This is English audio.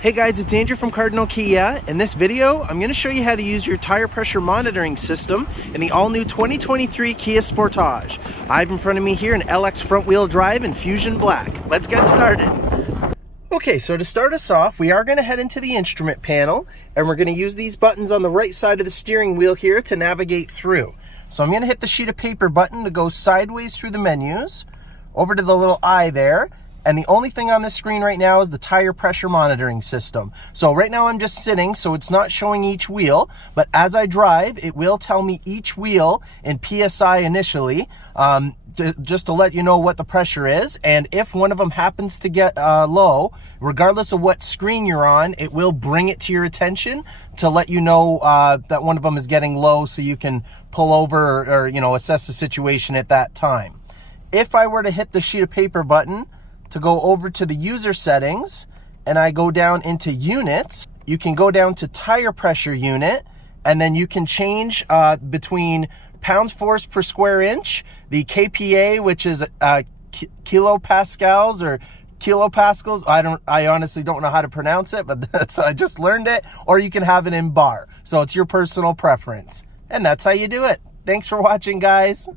Hey guys, it's Andrew from Cardinal Kia. In this video, I'm going to show you how to use your tire pressure monitoring system in the all-new 2023 Kia Sportage. I have in front of me here an LX front-wheel drive in Fusion Black. Let's get started. Okay, so to start us off, we are going to head into the instrument panel, and we're going to use these buttons on the right side of the steering wheel here to navigate through. So I'm going to hit the sheet of paper button to go sideways through the menus, over to the little eye there. And the only thing on the screen right now is the tire pressure monitoring system. So right now I'm just sitting, so it's not showing each wheel, but as I drive, it will tell me each wheel in PSI initially, just to let you know what the pressure is. And if one of them happens to get low, regardless of what screen you're on, it will bring it to your attention to let you know that one of them is getting low, so you can pull over or assess the situation at that time. If I were to hit the sheet of paper button to go over to the user settings, and I go down into units, you can go down to tire pressure unit, and then you can change between pounds force per square inch, the kPa, which is kilopascals or kilopascals. I honestly don't know how to pronounce it, but I just learned it. Or you can have it in bar. So it's your personal preference. And that's how you do it. Thanks for watching, guys.